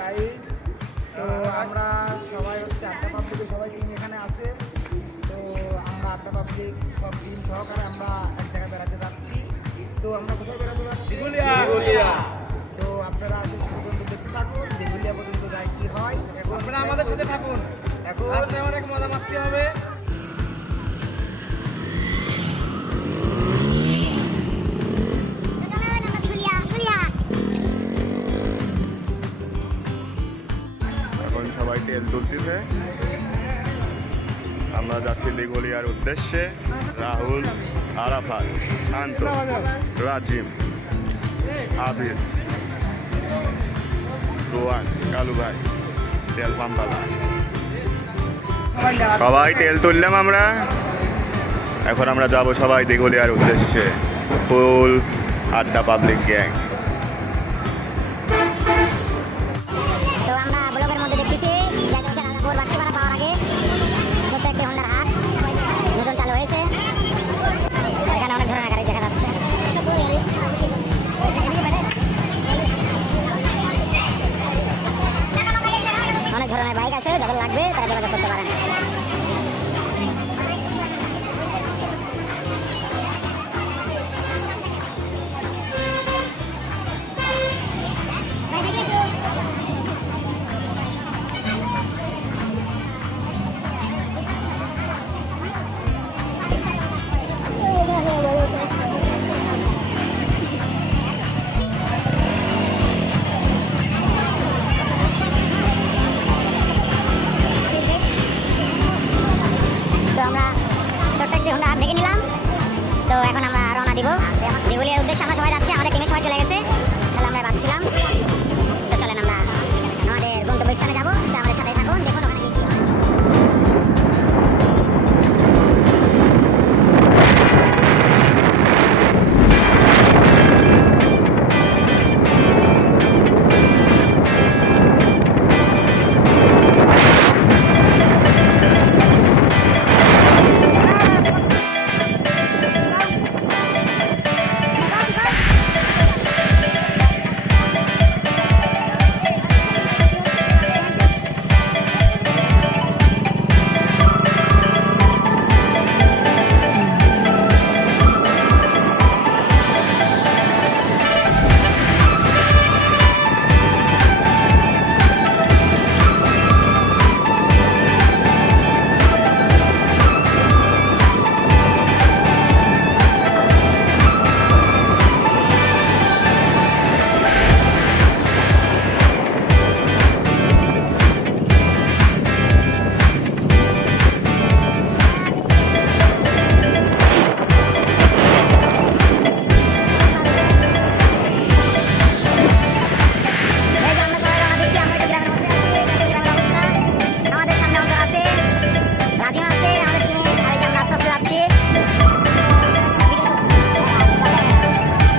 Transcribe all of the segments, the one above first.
Guys, তো আমরা সবাই হচ্ছে আড্ডা পাবলিকে সবাই টিম এখানে আছে। তো আমরা আড্ডা পাবলিক সব টিম সহকারে আমরা এক জায়গায় বেড়াতে যাচ্ছি। তো আমরা কোথায় বেড়াতে যাচ্ছি? দিঘুলিয়া। তো আপনারা আসে শুরু পর্যন্ত দেখতে থাকুন, দিঘুলিয়া পর্যন্ত যায় কি হয়। আপনারা আমাদের সাথে থাকুন, এখন অনেক মজা মাস্তি হবে। এখন সবাই তেল তুলতেছে। আমরা যাচ্ছি দিঘুলিয়ার উদ্দেশ্যে। রাহুল, আরাফাত, শান্ত, রাজিম, আবির, রোয়ান, কালু ভাই, তেল পাম্পালা সবাই তেল তুললাম আমরা। এখন আমরা যাব সবাই দিঘুলিয়ার উদ্দেশ্যে। ফুল আড্ডা পাবলিক গ্যাং। তো আমরা ব্লগের মধ্যে দেখতেছি রাজাপুর বাক্সিপাড়া পাওয়ার আগে ছোট্ট একটি হোন্ডার হাট নতুন চালু হয়েছে। এখানে অনেক ধরনের গাড়ি দেখা যাচ্ছে। অনেক ধরনের বাইক আছে, যাদের লাগবে তারা যোগাযোগ করতে পারেন। তো আমরা ছোট্ট একটি হোন্ডা হাট দেখে নিলাম। তো এখন আমরা রওনা দিব দিঘুলিয়ার উদ্দেশ্যে। আমরা সবাই যাচ্ছি, আমাদের টিমে সবাই চলে গেছে। তাহলে আমরা ভাবছিলাম তো চলেন আমরা আমাদের গন্তব্যস্থানে যাবো। তো আমাদের সাথে থাকুন, দেখুন ওখানে কি কি হয়।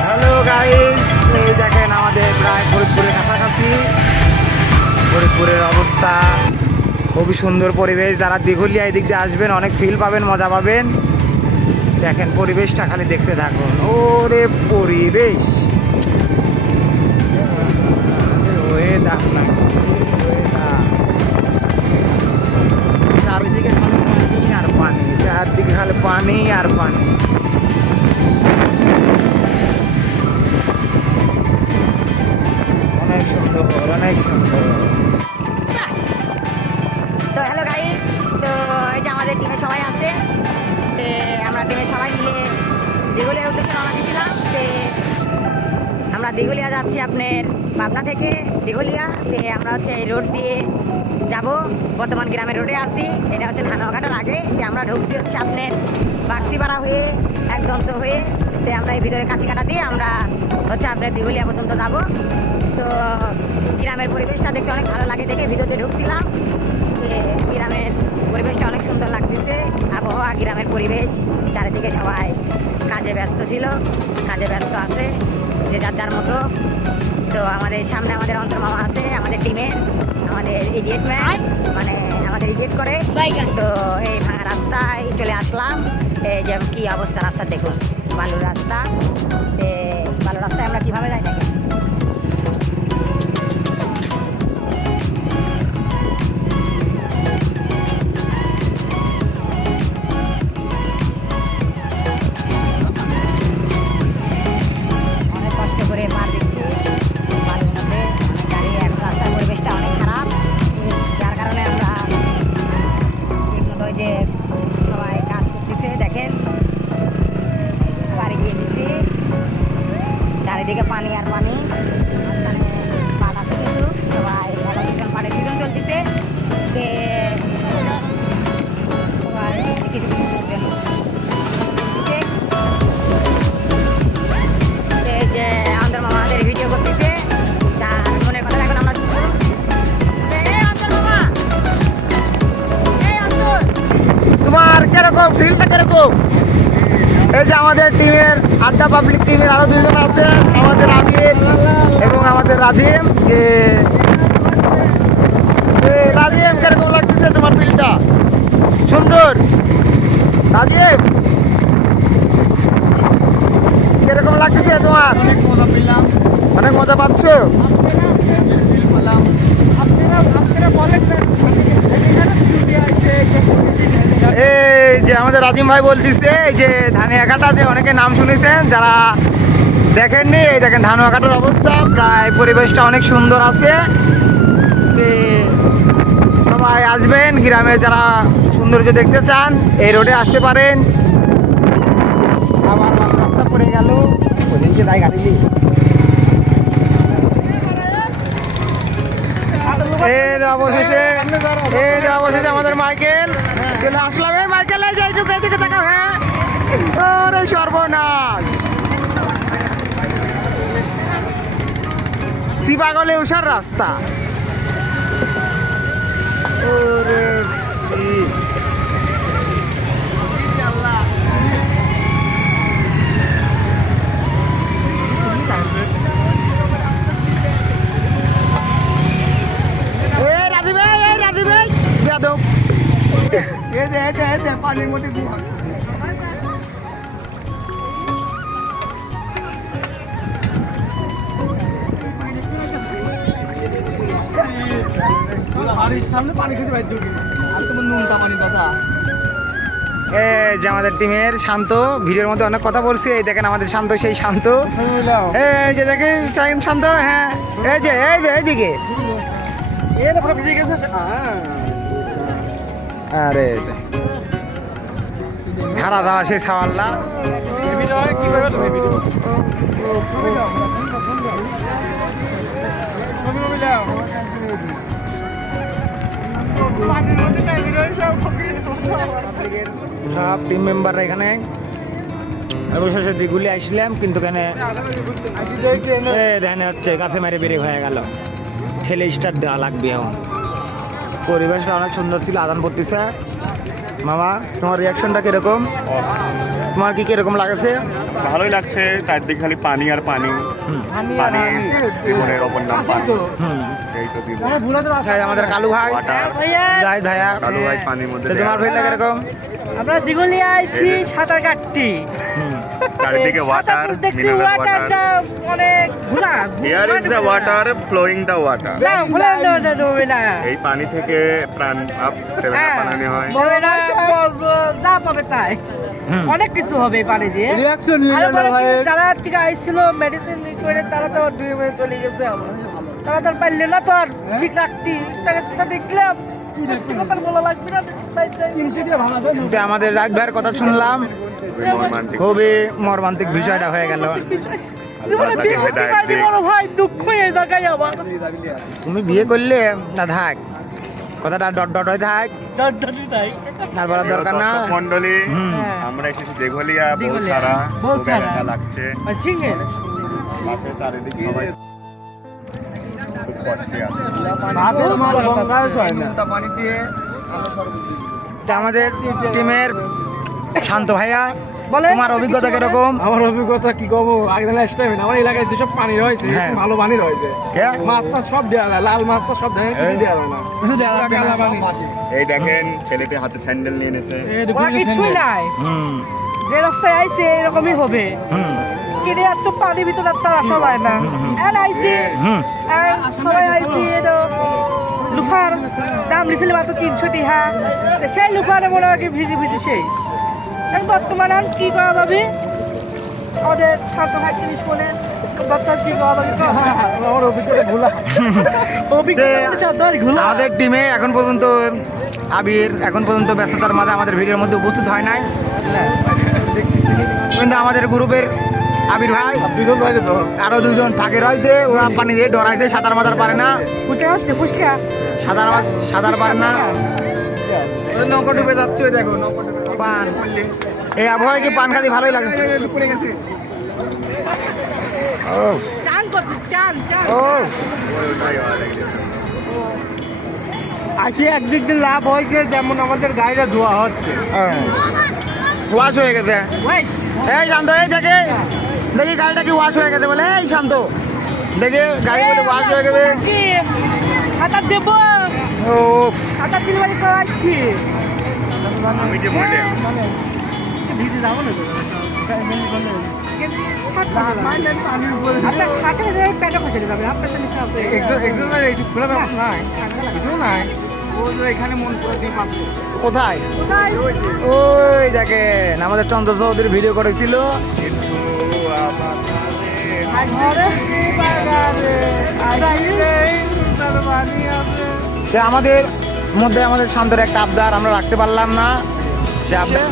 হ্যালো গাইস, এই দেখেন আমাদের প্রায় ফরিদপুরের কাছাকাছি। ফরিদপুরের অবস্থা খুবই সুন্দর পরিবেশ। যারা দিঘুলিয়া এই দিক দিয়ে আসবেন অনেক ফিল পাবেন, মজা পাবেন। দেখেন পরিবেশটা খালি দেখতে থাকুন। ওরে পরিবেশ, চারিদিকে খালি পানি আর পানি, চারদিকে খালি পানি আর পানি। অনেক সুন্দর, অনেক সুন্দর। তো হ্যালো গাইস, তো এই যে আমাদের টিমে সবাই আছে। তো আমরা টিমে সবাই মিলে দিঘুলিয়ার উদ্দেশ্যে রওনা দিয়েছিলাম। তো আমরা দিঘুলিয়া যাচ্ছি আপনার পাবনা থেকে দিঘুলিয়া। তো আমরা হচ্ছে এই রোড দিয়ে যাব, বর্তমান গ্রামের রোডে আছি। এটা হচ্ছে ধানঘাটার আগে। তো আমরা ঢুকছি হচ্ছে আপনার বাক্সিপাড়া হয়ে একদন্ত হয়ে। তো আমরা এই ভিতরে কাঁচিকাটা দিয়ে আমরা হচ্ছে আপনার দিঘুলিয়া পর্যন্ত যাব। তো গ্রামের পরিবেশটা দেখতে অনেক ভালো লাগে দেখে ভিতরে ঢুকছিলাম। গ্রামের পরিবেশটা অনেক সুন্দর লাগতেছে, আবহাওয়া, গ্রামের পরিবেশ। চারিদিকে সবাই কাজে ব্যস্ত ছিল, কাজে ব্যস্ত আছে যে যার যার মতো। তো আমাদের সামনে আমাদের অন্তর্মামা আছে, আমাদের টিমের, আমাদের ইডিয়েট ম্যান, মানে আমাদের ইডিয়েট করে। তো এই ভাঙা রাস্তায় চলে আসলাম। এই যে কি অবস্থা রাস্তা দেখুন, বালুর রাস্তা। বালুর রাস্তায় আমরা কিভাবে যাই দেখেন। কিরকম? এই যে আমাদের টিমের আড্ডা পাবলিক টিমের আরো দুইজন আছে, আমাদের আবির এবং আমাদের রাজিম। যে রাজিম, কিরকম লাগতেছে তোমার ফিল্ডটা? সুন্দর। রাজিম, কিরকম লাগতেছে তোমার? অনেক মজা পেলাম, অনেক মজা পাচ্ছ? পেলাম। এই যে আমাদের রাজিম ভাই বলতেছে এই যে ধানিয়াঘাটা, যে অনেকে নাম শুনেছেন, যারা দেখেননি, এই দেখেন ধানুয়াঘাটার অবস্থা। প্রায় পরিবেশটা অনেক সুন্দর আছে। তো সবাই আসবেন, গ্রামের যারা সৌন্দর্য দেখতে চান এই রোডে আসতে পারেন। আবার রাস্তা পড়ে গেল, ওদিনকে যাই গাড়ি। অবশেষে আমাদের মাইকেল চলে আসলাম। এই মাইকেল, এই যে এইটুকু এদিকে তাকাও। হ্যাঁ, ওরে সর্বনাশ, শিবাগলে উষার রাস্তা। ওরে পানির মধ্যে বাড়ির সামনে পানি খেতে পারি আর তোমার নুনটা পানি দাদা। এই যে আমাদের টিমের শান্ত, ভিডিওর মধ্যে অনেক কথা বলছি। এই দেখেন আমাদের শান্ত, সেই শান্ত। এই যে দেখেন শান্ত। হ্যাঁ, এই যে এইদিকে। আরে হারা দেওয়া সেই সাওয়াল্লা। সব টিম মেম্বাররা এখানে অবশেষে দিগুলি আসলাম, কিন্তু এখানে দেখেন হচ্ছে গাছে মেরে বেরিয়ে হয়ে গেল। ঠেলে স্টার্ট দেওয়া লাগবে এখন। পরিবেশটা অনেক সুন্দর ছিল, আদান পড়তেছে। মামা, তোমার রিয়াকশনটা কিরকম? তোমার কি কিরকম লাগছে? ভালোই লাগছে, চারদিকে খালি পানি আর পানি। পানি জীবনের অপর নাম পানি। এই তো জীবন। আমাদের কালু ভাই, ওয়াটার। জাহিদ ভাইয়া, কালু ভাই পানির মধ্যে তো তোমার ফিল্ডটা কিরকম? আমরা দিগুলিয়া আইছি সাঁতার কাটতে। চারিদিকে ওয়াটার, মিনারেল ওয়াটার। অনেক ঘোলা। Here is the water flowing the water. না, ঘোলা না। এই পানি থেকে প্রাণ আপ বানানো হয়। যা পাবে তাই। অনেক কিছু হবে এই পানি দিয়ে। আর বলে কি, যারা থেকে আইছিল মেডিসিন করে তারা তো দুই মাস চলে গেছে। তারা তো আর পারলে না তো আর ঠিক রাখতি। তাকে দেখলাম আমাদের রাজ ভাইয়ের কথা শুনলাম, খুবই মর্মান্তিক বিষয়টা হয়ে গেল। তুমি বিয়ে করলে না থাক, কথাটা ডট ডট হয়ে থাক, আর বলার দরকার না। মন্ডলী, আমরা এসেছি দেঘলিয়া, বউ ছাড়া, খুব একা লাগছে। পাশে চারিদিকে সবাই খুব কষ্টে আছে। আমাদের টিমের শান্ত ভাইয়া, তোমার অভিজ্ঞতা কিরকম? আমার অভিজ্ঞতা কি কব, আগে লাস্ট টাইম আমার এলাকায় যেসব পানি রয়েছে, হ্যাঁ। ভালো পানি রয়েছে। হ্যাঁ। মাছ টাছ সব দেওয়া যায়, লাল মাছ টাছ সব দেওয়া যায়, কিছু দেওয়া যায় না। কিছু দেওয়া লাগবে না। কালা পানি। এই দেখেন ছেলেটি হাতে স্যান্ডেল নিয়ে এনেছে। ওরা কিছুই নাই, যে রাস্তায় আইছে এরকমই হবে। কিরে এত পানির ভিতরে তো আসা যায় না। আর আইছে, আর সবাই আইছে তো লুফার দাম দিছিল মাত্র 300 টাকা। সেই লুফারে মনে হয় ভিজি শেষ। এখন বর্তমানে কি করা যাবে? আমাদের ছাত্র ভাই জিনিস বলেন বর্তমানে কি করা যাবে? আমার অভিজ্ঞতা ভুলা। আমাদের টিমে এখন পর্যন্ত আবির ব্যস্ততার মাঝে আমাদের ভিডিওর মধ্যে উপস্থিত হয় নাই, কিন্তু আমাদের গ্রুপের আবির ভাই আরো দুজন থাকে রয়েছে। ওরা পানি দিয়ে ডরাইছে, সাঁতার মাতার পারে না, সাঁতার পারে না, নৌকা ডুবে যাচ্ছে। দেখো পান, এই আবহাওয়ায় কি পান খাতে ভালোই লাগে। আসি একদিক দিয়ে লাভ হয়েছে, যেমন আমাদের গাড়িটা ধোয়া হচ্ছে। ওয়াশ হয়ে গেছে। এই শান্ত, এই দেখে দেখি গাড়িটা কি ওয়াশ হয়ে গেছে বলে। এই শান্ত, দেখে গাড়ি বলে ওয়াশ হয়ে গেছে। সাঁতার দেবো, ও সাঁতার দিলে বাড়ি করাচ্ছি। আমি যে বলে ভিজে যাবো না তো। আপনার সাথে পেটে খসে যাবে, আপনার তো নিচে আছে। একজনের একটু খোলা ব্যবস্থা নাই, এটাও নাই। ও তো এখানে মন করে দিয়ে পাচ্ছে। কোথায়? কোথায়? ওই দেখেন আমাদের চন্দ্র চৌধুরী ভিডিও করেছিল। যে আমাদের মধ্যে আমাদের শান্তর একটা আবদার আমরা রাখতে পারলাম না, সে আবদার